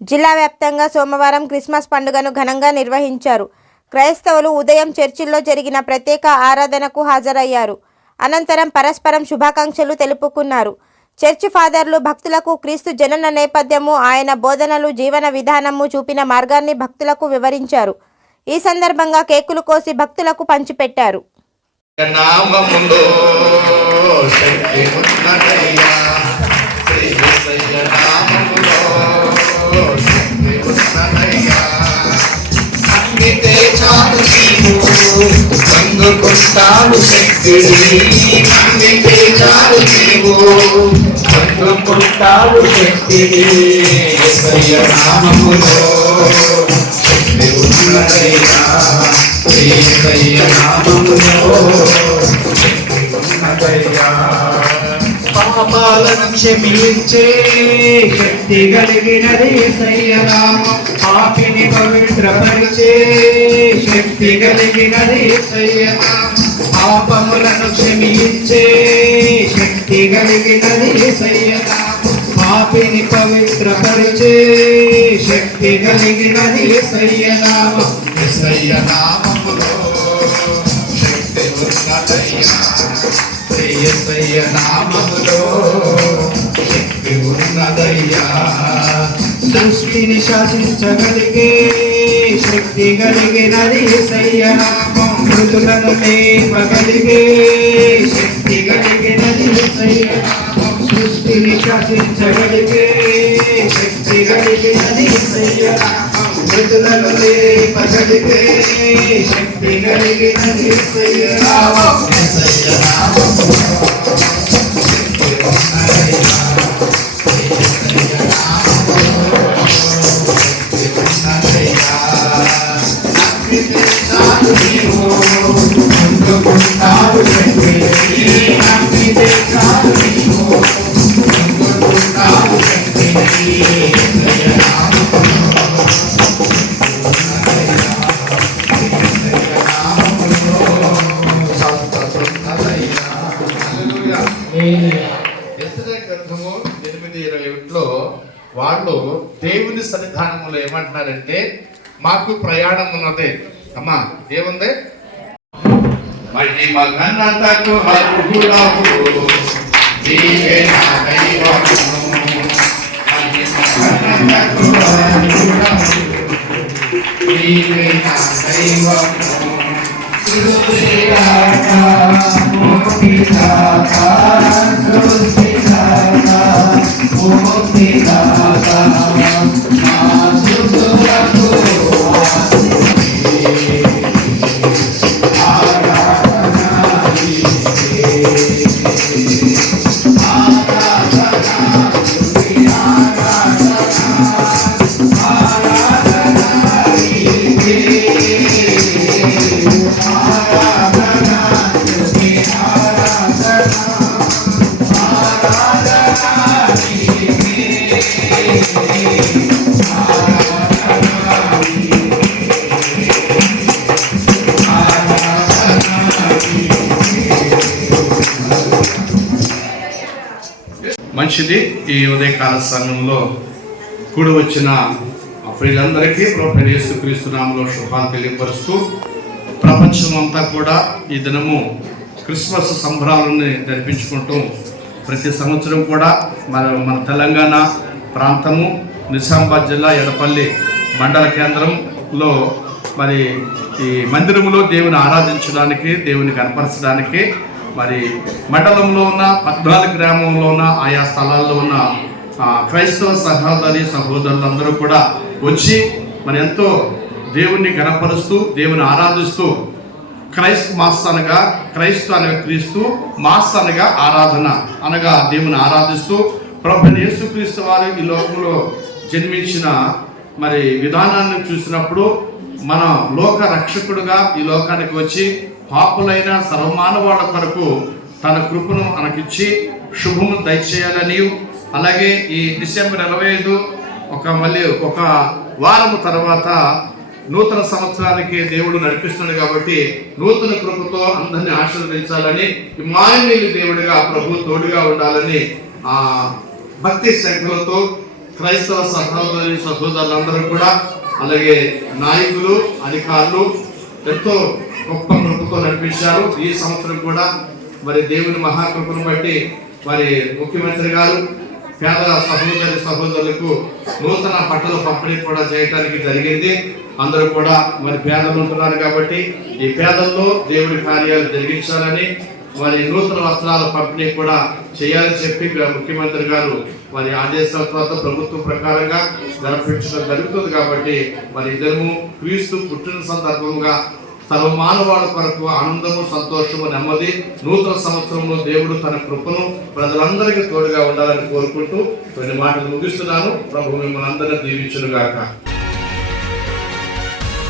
జిల్లా వ్యాప్తంగా సోమవారం క్రిస్మస్ పండుగను ఘనంగా నిర్వహించారు క్రైస్తవులు ఉదయం చర్చిల్లో జరిగిన ప్రత్యేక ఆరాధనకు హాజరయ్యారు అనంతరం పరస్పరం శుభాకాంక్షలు తెలుపుకున్నారు చర్చి ఫాదర్లు భక్తులకు క్రీస్తు జనన నేపథ్యము ఆయన బోధనలు జీవన విధానము చూపిన మార్గాన్ని భక్తులకు వివరించారు ఈ సందర్భంగా కేకులు కోసి భక్తులకు పంచిపెట్టారు నామములో పొందుకుంటావు శక్తిని నమ్మితే చాలు నీవు పొందుకుంటావు శక్తిని నామములో శక్తి పాపాలను క్షమించే శక్తి కలిగినది సయ్యనామం పాపిని పవిత్రపరిచే శక్తి కలిగినది పాపములను క్షమించే శక్తి కలిగినది సయ్యనామం పాపిని పవిత్రపరిచే శక్తి కలిగినది సయ్యనామ సయ్యనామములో శక్తి ఉన్నదయ్యా సయ్యనామములో శక్తి ఉన్నదయ్యా. సృష్టిని శాసించగలిగే శక్తి కలిగినది సయ్యనామం మృతులను లేపగలిగే శక్తి కలిగినది సయ్యనామం సృష్టిని శాసించగలిగే శక్తి కలిగినది సయ్యనామం మృతులను లేపగలిగే శక్తి కలిగినది సయ్యనామం యేసయ్య హల్లెలూయా గ్రంథము ఎనిమిది ఇరవై ఒకటిలో వాళ్ళు దేవుని సన్నిధానములో ఏమంటున్నారంటే మాకు ప్రయాణం ఉన్నదే. అమ్మా ఏముంది? మహిమ ఘనతకు నీవే నా దైవము. నీవే నా దైవము. సృష్టికర్త మంచిది. ఈ ఉదయకాల సమయంలో కూడి వచ్చిన ప్రియులందరికీ ప్రభు యేసుక్రీస్తు శుభాలు తెలియపరుస్తూ ప్రపంచం అంతా కూడా ఈ దినము క్రిస్మస్ సంబరాలని జరిపించుకుంటూ ప్రతి సంవత్సరం కూడా మన మన తెలంగాణ ప్రాంతము నిజామాబాద్ జిల్లా ఎడపల్లి మండల కేంద్రంలో మరి ఈ మందిరములో దేవుని ఆరాధించడానికి దేవుని కనపరచడానికి మరి మండలంలో ఉన్న పద్నాలుగు గ్రామంలో ఉన్న ఆయా స్థలాల్లో ఉన్న క్రైస్తవ సహోదరి సహోదరులందరూ కూడా వచ్చి మరి ఎంతో దేవుణ్ణి గణపరుస్తూ దేవుని ఆరాధిస్తూ క్రైస్త మాస్ అనగా క్రైస్తు అనగా క్రీస్తు మాస్ అనగా ఆరాధన అనగా దేవుని ఆరాధిస్తూ ప్రభు యేసుక్రీస్తు వారు ఈ లోకంలో జన్మించిన మరి విధానాన్ని చూసినప్పుడు మన లోక రక్షకుడుగా ఈ లోకానికి వచ్చి పాపులైన సర్వమానవాళ్ళ కొరకు తన కృపను మనకిచ్చి శుభము దయచేయాలని అలాగే ఈ డిసెంబర్ ఇరవై ఐదు ఒక మళ్ళీ ఒక వారము తర్వాత నూతన సంవత్సరానికి దేవుడు నడిపిస్తున్నాడు కాబట్టి నూతన కృపతో అందరిని ఆశీర్వదించాలని మాయమేలు దేవుడిగా ప్రభు తోడుగా ఉండాలని ఆ భక్తి శ్రద్ధలతో క్రైస్తవ సహోదరి సహోదరులందరూ కూడా అలాగే నాయకులు అధికారులు ఎంతో గొప్ప కృపతో నడిపించారు. ఈ సంవత్సరం కూడా మరి దేవుని మహాకృపను బట్టి మరి ముఖ్యమంత్రి గారు పేద సహోదరి సహోదరులకు నూతన బట్టలు పంపిణీ కూడా చేయడానికి జరిగింది. అందరూ కూడా మరి పేదలు ఉంటున్నారు కాబట్టి ఈ పేదల్లో దేవుడి కార్యాలు జరిగించాలని మరి నూతన వస్త్రాల పంపిణీ కూడా చేయాలని చెప్పి ముఖ్యమంత్రి గారు మరి ఆదేశాల తర్వాత ప్రభుత్వం ప్రకారంగా జరిపించడం జరుగుతుంది కాబట్టి మరి ఇద్దరము క్రీస్తు పుట్టిన సందర్భంగా సర్వమానవాడు కొరకు ఆనందము సంతోషము నెమ్మది నూతన సంవత్సరంలో దేవుడు తన కృపను ప్రజలందరికీ తోడుగా ఉండాలని కోరుకుంటూ కొన్ని మాటలు ముగిస్తున్నాను. ప్రభు మిమ్మల్ని అందరినీ దీవించునుగాక.